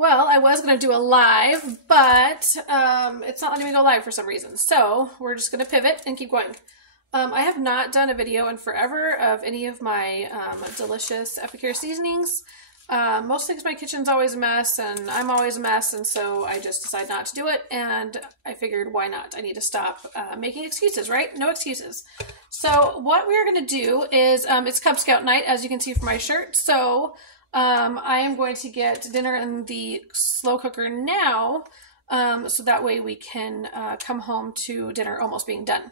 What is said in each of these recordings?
Well, I was going to do a live, but it's not letting me go live for some reason. So we're just going to pivot and keep going. I have not done a video in forever of any of my delicious Epicure seasonings. Mostly because my kitchen's always a mess and I'm always a mess, and so I just decided not to do it, and I figured, why not? I need to stop making excuses, right? No excuses. So what we're going to do is, it's Cub Scout night, as you can see from my shirt, so I am going to get dinner in the slow cooker now, so that way we can come home to dinner almost being done.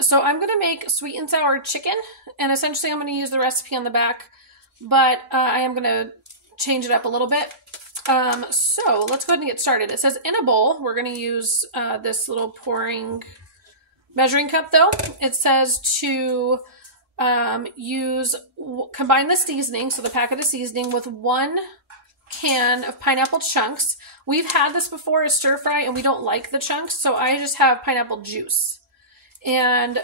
So I'm going to make sweet and sour chicken, and essentially I'm going to use the recipe on the back, but I am going to change it up a little bit. So let's go ahead and get started. It says in a bowl, we're going to use this little pouring measuring cup though. It says to combine the seasoning, so the packet of seasoning, with 1 can of pineapple chunks. We've had this before as stir fry and we don't like the chunks, so I just have pineapple juice. And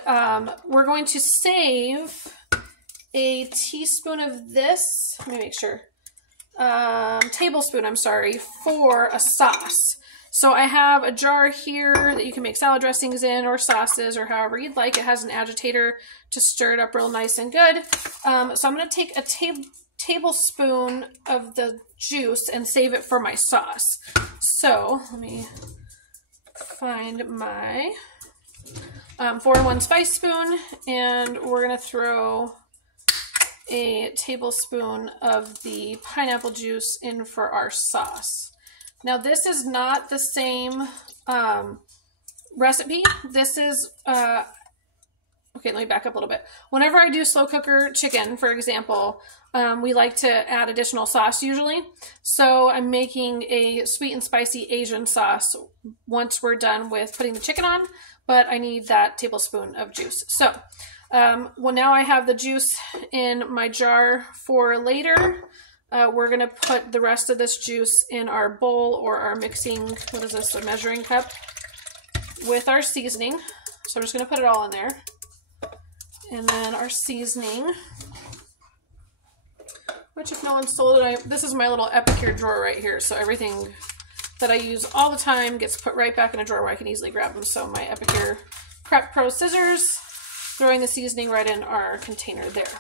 we're going to save a teaspoon of this, let me make sure, tablespoon, I'm sorry, for a sauce. So I have a jar here that you can make salad dressings in, or sauces, or however you'd like. It has an agitator to stir it up real nice and good. So I'm going to take a tablespoon of the juice and save it for my sauce. So let me find my 4-in-1 spice spoon, and we're going to throw a tablespoon of the pineapple juice in for our sauce. Now this is not the same recipe. This is, okay, let me back up a little bit. Whenever I do slow cooker chicken, for example, we like to add additional sauce usually. So I'm making a sweet and spicy Asian sauce once we're done with putting the chicken on, but I need that tablespoon of juice. So, well, now I have the juice in my jar for later. We're going to put the rest of this juice in our bowl, or our mixing, what is this, a measuring cup, with our seasoning. So I'm just going to put it all in there. And then our seasoning, which if no one sold it, this is my little Epicure drawer right here. So everything that I use all the time gets put right back in a drawer where I can easily grab them. So my Epicure Prep Pro scissors, throwing the seasoning right in our container there.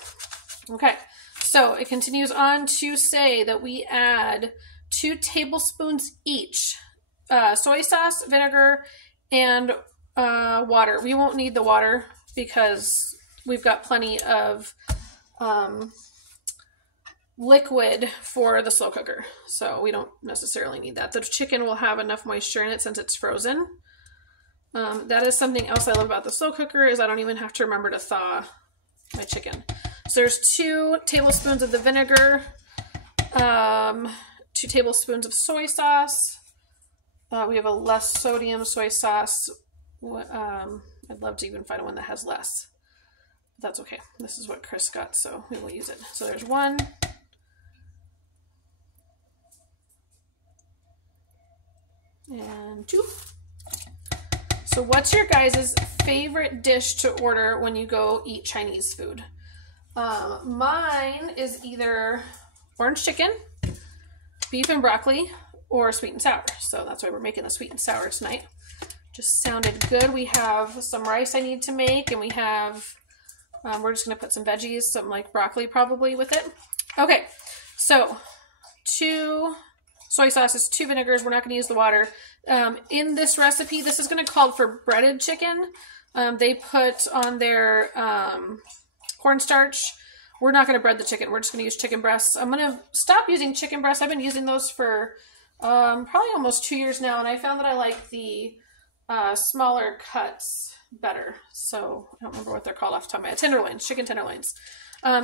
Okay, so it continues on to say that we add 2 tablespoons each, soy sauce, vinegar, and water. We won't need the water because we've got plenty of liquid for the slow cooker, so we don't necessarily need that. The chicken will have enough moisture in it since it's frozen. That is something else I love about the slow cooker, is I don't even have to remember to thaw my chicken. So there's 2 tablespoons of the vinegar, 2 tablespoons of soy sauce. We have a less sodium soy sauce. I'd love to even find one that has less. That's okay. This is what Chris got, so we will use it. So there's 1. And 2. So what's your guys' favorite dish to order when you go eat Chinese food? Mine is either orange chicken, beef and broccoli, or sweet and sour. So that's why we're making the sweet and sour tonight. Just sounded good. We have some rice I need to make, and we have, we're just going to put some veggies, something like broccoli probably with it. Okay, so 2 soy sauces, 2 vinegars. We're not going to use the water. In this recipe, this is going to call for breaded chicken. They put on their cornstarch. We're not going to bread the chicken. We're just going to use chicken breasts. I'm going to stop using chicken breasts. I've been using those for probably almost 2 years now, and I found that I like the smaller cuts better. So I don't remember what they're called off the top of my head. Tenderloins, chicken tenderloins.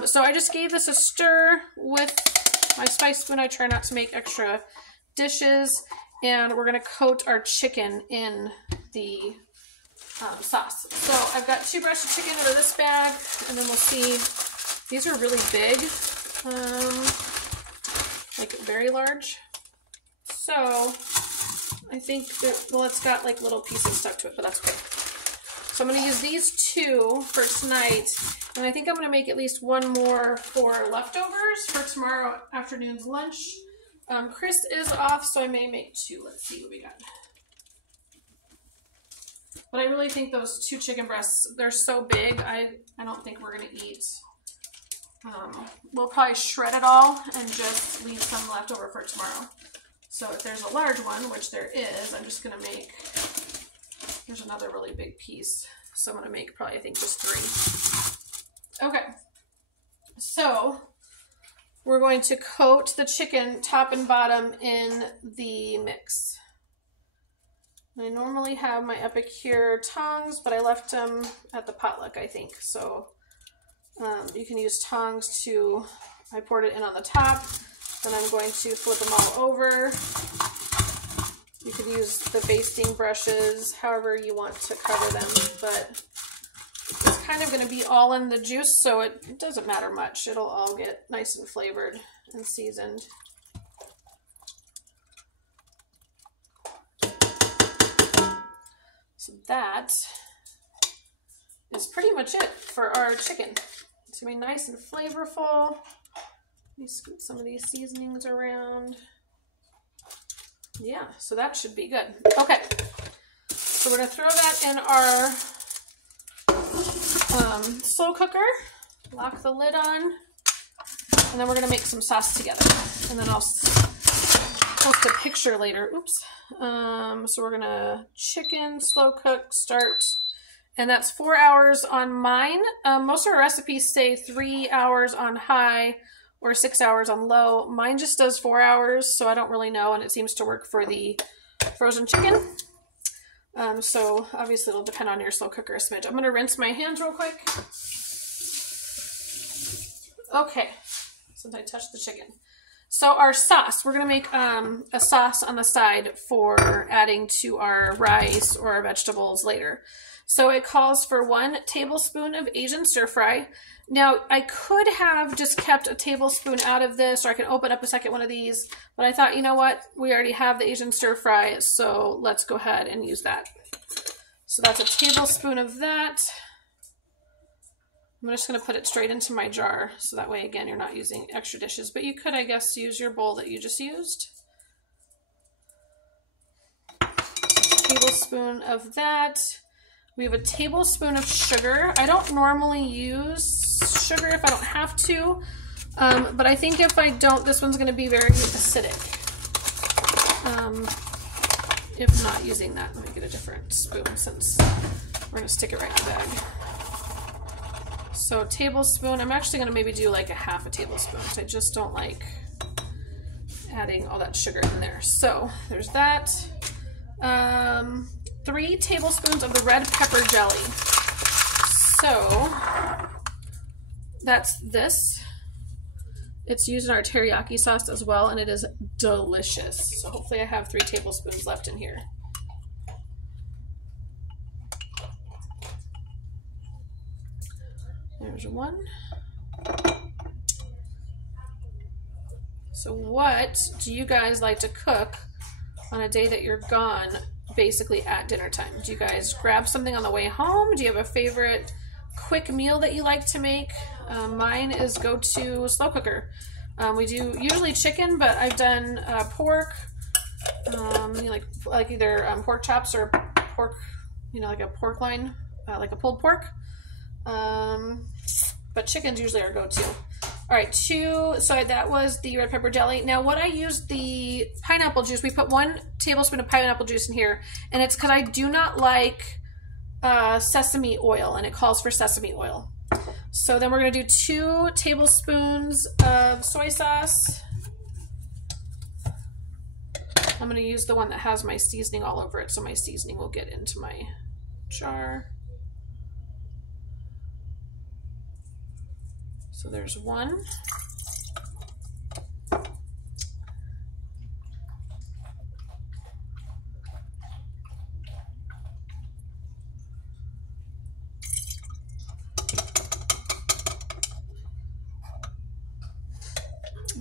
So I just gave this a stir with my spice spoon. I try not to make extra dishes, and we're going to coat our chicken in the sauce. So I've got 2 breasts of chicken out of this bag, and then we'll see. These are really big, like very large. So I think that, well, it's got like little pieces stuck to it, but that's okay. So I'm going to use these 2 for tonight, and I think I'm going to make at least 1 more for leftovers for tomorrow afternoon's lunch. Chris is off, so I may make 2. Let's see what we got. But I really think those 2 chicken breasts, they're so big, I don't think we're going to eat. We'll probably shred it all and just leave some left over for tomorrow. So if there's a large one, which there is, I'm just going to make, there's another really big piece. So I'm going to make probably, I think, just 3. Okay. So we're going to coat the chicken top and bottom in the mix. I normally have my Epicure tongs, but I left them at the potluck, I think. So you can use tongs to, I poured it in on the top, then I'm going to flip them all over. You could use the basting brushes, however you want to cover them, but it's kind of going to be all in the juice, so it doesn't matter much. It'll all get nice and flavored and seasoned. So that is pretty much it for our chicken. It's going to be nice and flavorful. Let me scoop some of these seasonings around. Yeah, so that should be good. Okay, so we're going to throw that in our slow cooker, lock the lid on, and then we're going to make some sauce together. And then I'll post a picture later. Oops. So we're going to chicken, slow cook, start, and that's 4 hours on mine. Most of our recipes say 3 hours on high or 6 hours on low. Mine just does 4 hours, so I don't really know, and it seems to work for the frozen chicken. So obviously it'll depend on your slow cooker a smidge. I'm going to rinse my hands real quick. Okay, since I touched the chicken. So our sauce, we're going to make a sauce on the side for adding to our rice or our vegetables later. So it calls for 1 tablespoon of Asian stir fry. Now, I could have just kept a tablespoon out of this, or I can open up a second one of these, but I thought, you know what, we already have the Asian stir fry, so let's go ahead and use that. So that's a tablespoon of that. I'm just going to put it straight into my jar, so that way, again, you're not using extra dishes, but you could, I guess, use your bowl that you just used. A tablespoon of that. We have a tablespoon of sugar. I don't normally use sugar if I don't have to, but I think if I don't, this one's going to be very acidic. If not using that, let me get a different spoon since we're going to stick it right in the bag. So a tablespoon, I'm actually going to maybe do like a half a tablespoon because I just don't like adding all that sugar in there. So there's that. 3 tablespoons of the red pepper jelly. So that's this. It's used in our teriyaki sauce as well, and it is delicious. So hopefully I have 3 tablespoons left in here. There's 1. So what do you guys like to cook on a day that you're gone, basically at dinner time? Do you guys grab something on the way home? Do you have a favorite quick meal that you like to make? Mine is go to slow cooker. We do usually chicken, but I've done pork, like either pork chops or pork, like a pork loin, like a pulled pork. But chicken's usually our go-to. All right, 2, so that was the red pepper jelly. Now what I used the pineapple juice, we put 1 tablespoon of pineapple juice in here, and it's because I do not like sesame oil, and it calls for sesame oil. So then we're gonna do 2 tablespoons of soy sauce. I'm gonna use the one that has my seasoning all over it, so my seasoning will get into my jar. So there's 1.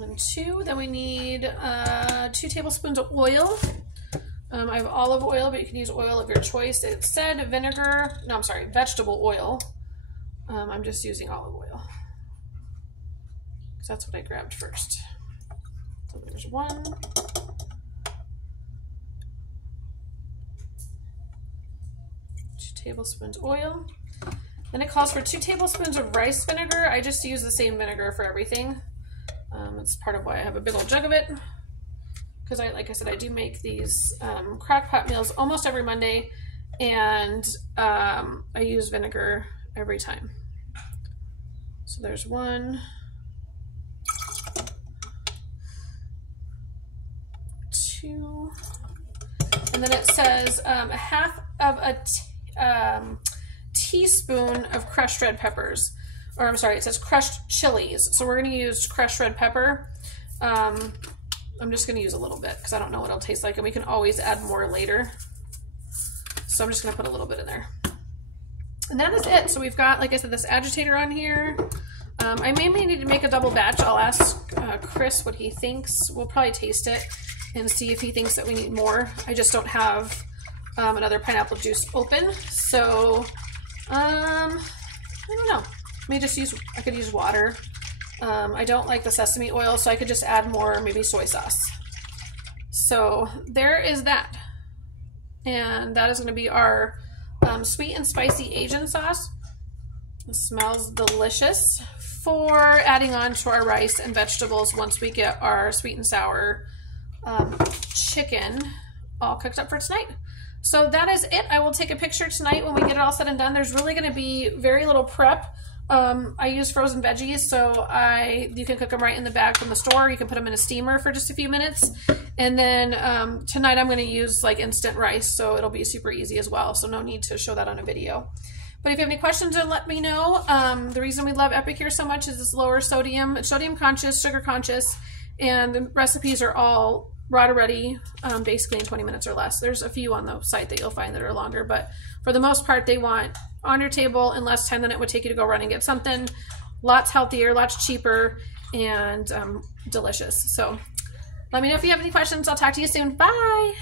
And 2, then we need 2 tablespoons of oil. I have olive oil, but you can use oil of your choice. It said vinegar, no, I'm sorry, vegetable oil. I'm just using olive oil. That's what I grabbed first. So there's 1. 2 tablespoons oil. Then it calls for 2 tablespoons of rice vinegar. I just use the same vinegar for everything. That's part of why I have a big old jug of it. Because like I said, I do make these crock pot meals almost every Monday, and I use vinegar every time. So there's 1, 2, and then it says a half of a teaspoon of crushed red peppers, or I'm sorry, it says crushed chilies. So we're going to use crushed red pepper. I'm just going to use a little bit because I don't know what it'll taste like, and we can always add more later. So I'm just going to put a little bit in there. And that is it. So we've got, like I said, this agitator on here. I may need to make a double batch. I'll ask Chris what he thinks. We'll probably taste it and see if he thinks that we need more. I just don't have another pineapple juice open. So, I don't know. I could use water. I don't like the sesame oil, so I could just add more, maybe soy sauce. So there is that. And that is going to be our sweet and spicy Asian sauce. It smells delicious for adding on to our rice and vegetables once we get our sweet and sour chicken all cooked up for tonight. So that is it. I will take a picture tonight when we get it all said and done. There's really going to be very little prep. I use frozen veggies, so you can cook them right in the bag from the store. You can put them in a steamer for just a few minutes. And then tonight I'm going to use like instant rice, so it'll be super easy as well. So no need to show that on a video. But if you have any questions, then let me know. The reason we love Epicure so much is it's lower sodium. It's sodium conscious, sugar conscious, and the recipes are all raw to ready, basically in 20 minutes or less. There's a few on the site that you'll find that are longer, but for the most part, they want on your table in less time than it would take you to go run and get something. Lots healthier, lots cheaper, and delicious. So let me know if you have any questions. I'll talk to you soon. Bye.